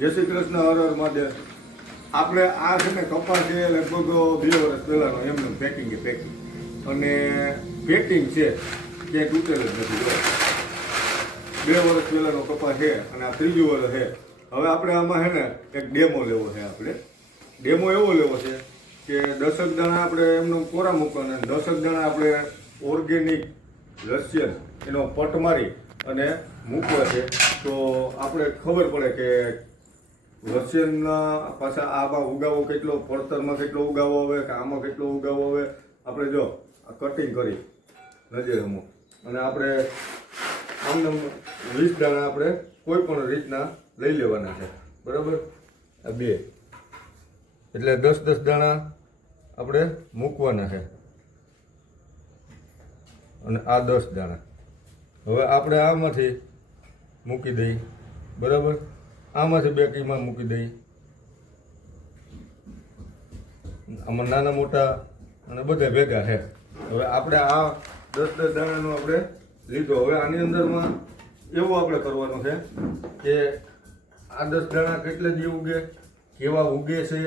જય શ્રી કૃષ્ણ, હર હર મહાદેવ. આપણે આ છે ને કપાસ છે લગભગ 2 વર્ષ પહેલાંનો એમનું પેકિંગ અને પેકિંગ છે ક્યાંય તૂટેલ જ નથી. 2 વર્ષ પહેલાંનો કપાસ છે અને આ 3જું વર્ષ છે. હવે આપણે આમાં છે ને એક ડેમો લેવો છે. આપણે ડેમો એવો લેવો છે કે 10 દાણા આપણે એમનો કોરા મૂકવાના, 10 દાણા આપણે ઓર્ગેનિક રશિયન એનો પટ મારી અને મૂકવા છે. તો આપણે ખબર પડે કે રશિયનના પાછા આમાં ઉગાવો કેટલો, પડતરમાં કેટલો ઉગાવો આવે કે આમાં કેટલો ઉગાવો આવે. આપણે જો આ કટિંગ કરી નજર અમુક અને આપણે આમને 20 દાણા આપણે કોઈ પણ રીતના લઈ લેવાના છે, બરાબર. આ 2 એટલે 10 દાણા આપણે મૂકવાના છે અને આ 10 દાણા હવે આપણે આમાંથી મૂકી દઈ, બરાબર. આમાંથી 2 કીમાં મૂકી દઈ. આમાં નાના મોટા અને બધા ભેગા છે. હવે આપણે આ 10 દાણાનો આપણે લીધો. હવે આની અંદરમાં એવું આપણે કરવાનું છે કે આ 10 દાણા કેટલા દી ઉગે, કેવા ઉગે છે,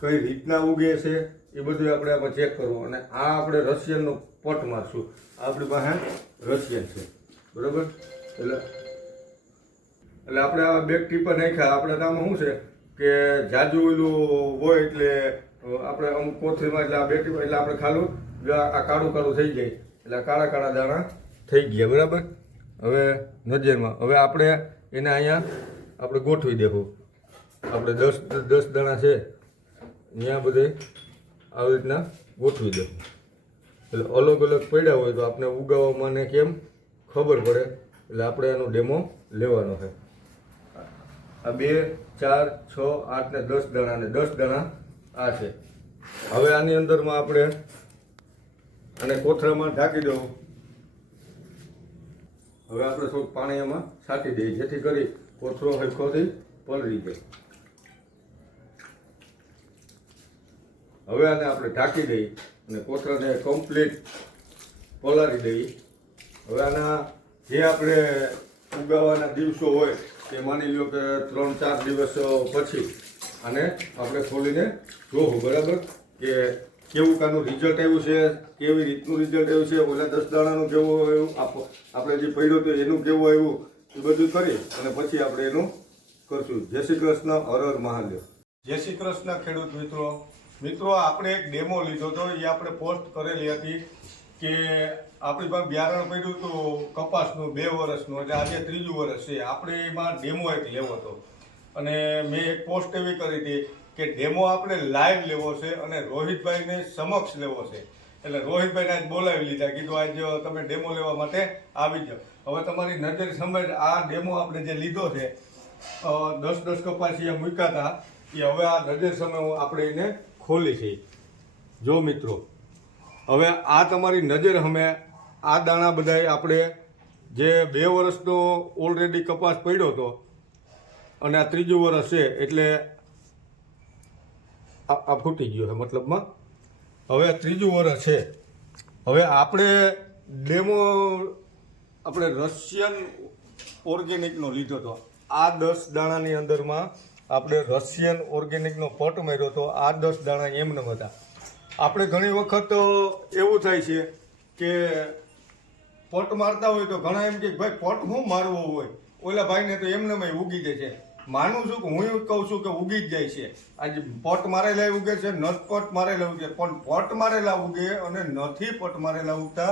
કઈ રીતના ઉગે છે, એ બધું આપણે આમાં ચેક કરવું. અને આ આપણે રશિયનનો પટ મારશું. આપણી પાસે રશિયન છે, બરાબર. એટલે આપણે આ 2 ટીપા નાખ્યા. આપણે આમાં શું છે કે જાજુ ઓલું હોય એટલે આપણે અમુક કોથળીમાં એટલે આ 2 ટીપા એટલે આપણે ખાલું આ કાળું કાળું થઈ જાય એટલે કાળા કાળા દાણા થઈ ગયા, બરાબર. હવે નજરમાં હવે આપણે એને અહીંયા આપણે ગોઠવી દેવું. આપણે 10 દાણા છે અહીંયા બધે આવી રીતના ગોઠવી દેવું. એટલે અલગ અલગ પડ્યા હોય તો આપણે ઉગાવવામાં ને કેમ ખબર પડે. એટલે આપણે એનો ડેમો લેવાનો છે. આ 2, 4, 6, 8 ને 10 દાણા ને 10 દાણા આ છે. હવે આની અંદરમાં આપણે આને કોથળામાં ઢાંકી દઉં. હવે આપણે થોડુંક પાણી એમાં છાંટી દઈએ જેથી કરી કોથળો હરખોથી પલળી જાય. હવે આને આપણે ઢાંકી દઈએ અને કોથળાને કમ્પ્લીટ પલાળી દઈએ. હવે આના જે આપણે ઉગાવવાના દિવસો હોય તે માની લો કે 3-4 દિવસ પછી આને આપણે ખોલીને જોવું, બરાબર, કે કેવું કાનું રિઝલ્ટ આવ્યું છે, કેવી રીતનું રિઝલ્ટ આવ્યું છે, ઓલા 10 દાણાનું કેવું આવ્યું, આપણે જે પડ્યું હતું એનું કેવું આવ્યું, એ બધું કરી અને પછી આપણે એનું કરશું. જય શ્રી કૃષ્ણ, હર હર મહાદેવ. જય શ્રી કૃષ્ણ ખેડૂત મિત્રો, આપણે એક ડેમો લીધો હતો. એ આપણે પોસ્ટ કરેલી હતી કે આપણી પાસે બિયારણ પડ્યું હતું કપાસનું 2 વર્ષનું, એટલે આજે 3જું વર્ષ છે. આપણે એમાં ડેમો એક લેવો હતો અને મેં એક પોસ્ટ એવી કરી હતી કે ડેમો આપણે લાઈવ લેવો છે અને રોહિતભાઈને સમક્ષ લેવો છે. એટલે રોહિતભાઈને આજ બોલાવી લીધા, કીધું આજ તમે ડેમો લેવા માટે આવી જાઓ. હવે તમારી નજર સમજ આ ડેમો આપણે જે લીધો છે 10 કપાસિયા મૂક્યા હતા એ હવે આ નજર સમય આપણે એને ખોલી છે. જો મિત્રો, હવે આ તમારી નજર સામે આ દાણા બધા આપણે જે 2 વર્ષનો ઓલરેડી કપાસ પડ્યો હતો અને આ 3જું વર્ષ છે એટલે આ ફૂટી ગયો છે મતલબમાં. હવે 3જું વર્ષ છે. હવે આપણે ડેમો આપણે રશિયન ઓર્ગેનિકનો લીધો હતો. આ 10 દાણાની અંદરમાં આપણે રશિયન ઓર્ગેનિકનો પટ માર્યો હતો. આ 10 દાણા એમને હતા. આપણે ઘણી વખત એવું થાય છે કે પટ મારતા હોય તો ઘણા એમ કે ભાઈ પટ શું મારવો હોય, ઓલા ભાઈને તો એમને ઉગી જાય છે. માનું છું કે હું એવું કહું છું કે ઉગી જ જાય છે. આજે પટ મારેલા ઉગે છે, નટ પટ મારેલા ઉગે, પણ પટ મારેલા ઉગે અને નથી પટ મારેલા ઉગતા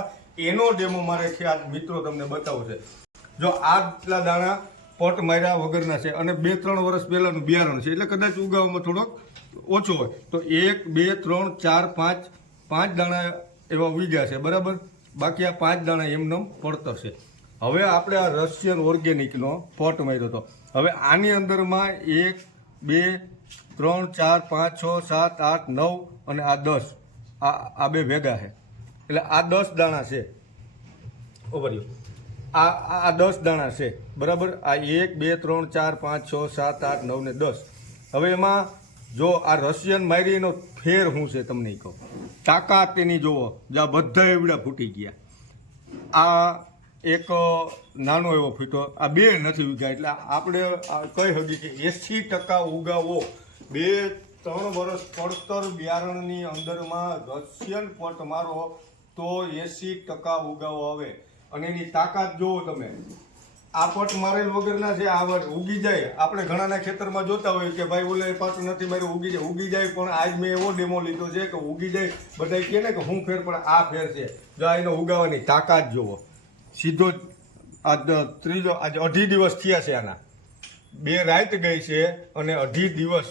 એનો ડેમો મારે છે આજ મિત્રો તમને બતાવું છે. જો આટલા દાણા પટ માર્યા વગરના છે અને 2-3 વર્ષ પહેલાંનું બિયારણ છે એટલે કદાચ ઉગાવવામાં થોડોક ઓછો હોય તો 1, 2, 3, 4, 5 દાણા એવા ઉગ્યા છે, બરાબર. બાકી આ 5 દાણા એમને પડતર છે. હવે આપણે આ રશિયન ઓર્ગેનિકનો પટ માર્યો હતો. હવે આની અંદરમાં 1, 2, 3, 4, 5, 6, 7, 8, 9 અને આ 10 આ 2 ભેગા છે એટલે આ 10 દાણા છે. ઓવરયો આ 10 દાણા છે, બરાબર. આ 1, 2, 3, 4, 5, 6, 7, 8, 9 ને 10. હવે એમાં જો આ રશિયન માયરીનો ફેર શું છે તમને કહું. તાકાત એની જોવો, જ્યાં બધા એવડા ફૂટી ગયા. આ એક નાનો એવો ફીટો, આ બે નથી ઉગ્યા. એટલે આપણે કહી શકીએ કે 80% ઉગાવો 2-3 વર્ષ પડતર બિયારણની અંદરમાં રશિયન પટ મારો તો 80% ઉગાવો આવે. અને એની તાકાત જુઓ તમે, આ પટ મારેલ વગરના છે, આ ઉગી જાય. આપણે ઘણાના ખેતરમાં જોતા હોય કે ભાઈ ઓલે પટ નથી માર્યું, ઉગી જાય. પણ આજ મેં એવો ડેમો લીધો છે કે ઉગી જાય. બધા કહે ને કે હું ફેર, પણ આ ફેર છે. જો આ એનો ઉગાવાની તાકાત જુઓ. સીધો આજ ત્રીજો, આજે 2.5 દિવસ થયા છે આના. 2 રાત ગઈ છે અને 2.5 દિવસ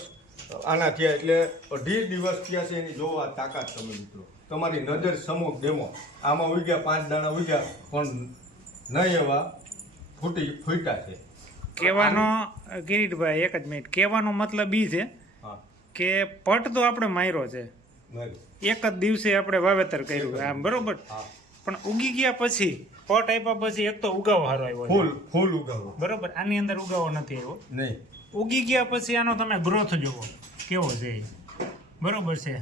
આના થયા. એટલે 2.5 દિવસ થયા છે એની જોવા તાકાત. તમે મિત્રો તમારી નજર સમુખ ડેમો, આમાં ઉગ્યા 5 દાણા ઉગ્યા, પણ નહીં એવા ફૂટા છે. કહેવાનો કિરીટભાઈ એક જ મિનિટ, કહેવાનો મતલબ ઈ છે કે પટ તો આપણે માર્યો છે, એક જ દિવસે આપણે વાવેતર કર્યું આમ બરોબર, પણ ઉગી ગયા પછી પટ આપ્યા પછી એક તો ઉગાવો સારો આવ્યો, ફૂલ ઉગાવો બરોબર. આની અંદર ઉગાવો નથી આવ્યો નહીં. ઉગી ગયા પછી આનો તમે ગ્રોથ જોવો કેવો છે, બરોબર છે.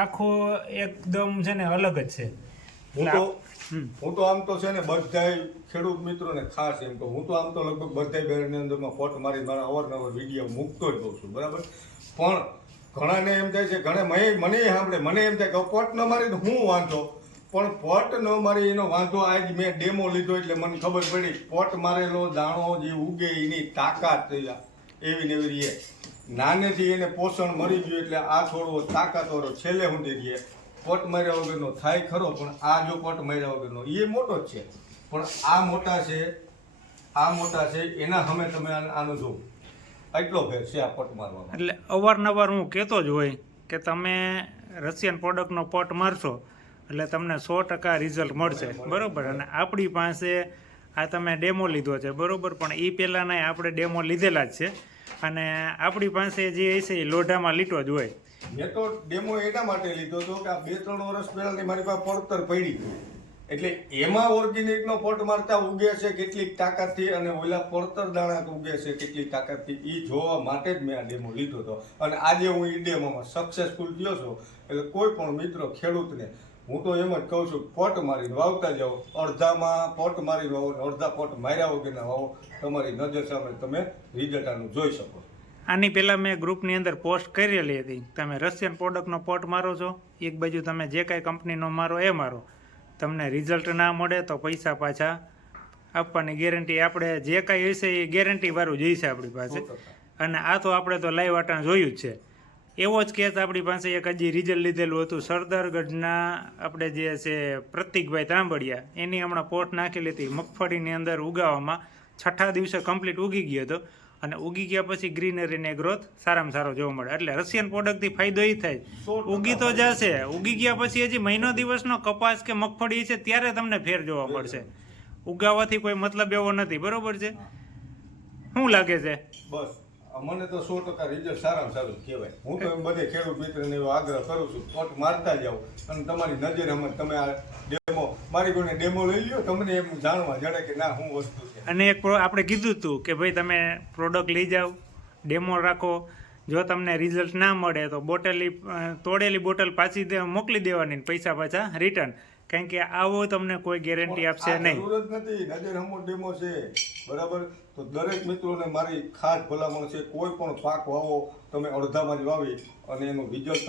આખો એકદમ છે ને અલગ જ છે. હું તો આમ તો છે ને બધાય ખેડૂત મિત્રોને ખાસ એમ કહું, હું તો આમ તો લગભગ બધાય બેરની અંદરમાં ફોટ મારી મારા અવારનવાર વિડીયો મૂકતો જ હોઉં છું, બરાબર. પણ ઘણાને એમ થાય છે, મને સાંભળે, મને એમ થાય કે પોટ ન મારી હું વાંધો, પણ પોટ ન મારી એનો વાંધો આજ મેં ડેમો લીધો એટલે મને ખબર પડી પોટ મારેલો દાણો જે ઉગે એની તાકાત એવી ને એવી રહે. નાનેથી એને પોષણ મળી ગયું એટલે આ થોડો તાકાતવાળો છેલ્લે સુધી રહે. પોટ માર્યા વગરનો થાય ખરો, પણ આ જો પોટ માર્યા વગરનો એ મોટો જ છે. પણ આ મોટા છે એના સામે તમે આનો જો એટલો ફેર છે આ પોટ મારવામાં. એટલે અવારનવાર હું કહેતો જ હોય કે તમે રશિયન પ્રોડક્ટનો પોટ મારશો એટલે તમને 100% રિઝલ્ટ મળશે, બરોબર. અને આપણી પાસે આ તમે ડેમો લીધો છે, બરોબર, પણ એ પહેલાંના આપણે ડેમો લીધેલા જ છે. અને આપણી પાસે જે હશે એ લોઢામાં લીટો જ હોય. મેં તો ડેમો એના માટે લીધો હતો કે આ 2-3 વર્ષ પહેલાની મારી પાસે પડતર પડી, એટલે એમાં ઓર્ગેનિકનો પોટ મારતા ઉગે છે કેટલીક તાકાતથી, અને ઓલા પડતર દાણા ઉગે છે કેટલીક તાકાતથી, એ જોવા માટે જ મેં આ ડેમો લીધો હતો. અને આજે હું એ ડેમોમાં સક્સેસફુલ થયો છું. એટલે કોઈ પણ મિત્રો ખેડૂતને હું તો એમ જ કહું છું, પોટ મારીને વાવતા જાઓ. અડધામાં પોટ મારીને વાવો, અડધા પોટ માર્યા વગરના વાવો. તમારી નજર સામે તમે રિઝલ્ટ આનું જોઈ શકો. આની પહેલાં મેં ગ્રુપની અંદર પોસ્ટ કરેલી હતી, તમે રશિયન પ્રોડક્ટનો પોટ મારો છો, એક બાજુ તમે જે કાંઈ કંપનીનો મારો એ મારો, તમને રિઝલ્ટ ના મળે તો પૈસા પાછા આપવાની ગેરંટી આપણે જે કાંઈ હશે એ ગેરંટીવાળું જ હશે આપણી પાસે. અને આ તો આપણે તો લાઈવ આટાણ જોયું જ છે. એવો જ કેસ આપણી પાસે એક હજી રિઝલ્ટ લીધેલું હતું, સરદારગઢના આપણે જે છે પ્રતિકભાઈ તાંબડિયા, એની હમણાં પોટ નાખેલી હતી મગફળીની અંદર ઉગાવવામાં. 6ઠા દિવસે કમ્પ્લીટ ઉગી ગયો હતો, અને ઉગી ગયા પછી ગ્રીનરીને ગ્રોથ સારામાં સારો જોવા મળે. એટલે રશિયન પ્રોડક્ટથી ફાયદો એ થાય, ઉગી તો જશે, ઉગી ગયા પછી હજી મહિનો દિવસનો કપાસ કે મગફળી છે ત્યારે તમને ફેર જોવા મળશે. ઉગાવવાથી કોઈ મતલબ એવો નથી, બરોબર છે. શું લાગે છે? બસ મને તો 100% રિઝલ્ટ સારામાં સારું કહેવાય. હું તો બધે ખેડૂત મિત્રને એવો આગ્રહ કરું છું, પોટ મારતા જાઓ અને તમારી નજર અમે તમે આ ડેમો મારી કોઈને ડેમો લઈ લ્યો, તમને એમ જાણવા જડે કે ના શું વસ્તુ છે. અને એક આપણે કીધું હતું કે ભાઈ તમે પ્રોડક્ટ લઈ જાઓ, ડેમો રાખો, જો તમને રિઝલ્ટ ના મળે તો તોડેલી બોટલ પાછી મોકલી દેવાની, પૈસા પાછા રિટર્ન. કારણ કે આવો તમને કોઈ ગેરંટી આપશે નહીં. જરૂર જ નથી, નજર હમો ડેમો છે, બરાબર. તો દરેક મિત્રોને મારી ખાસ ભલામણ છે, કોઈ પણ પાક વાવો તમે અડધામાં જ વાવી અને એનું રિઝલ્ટ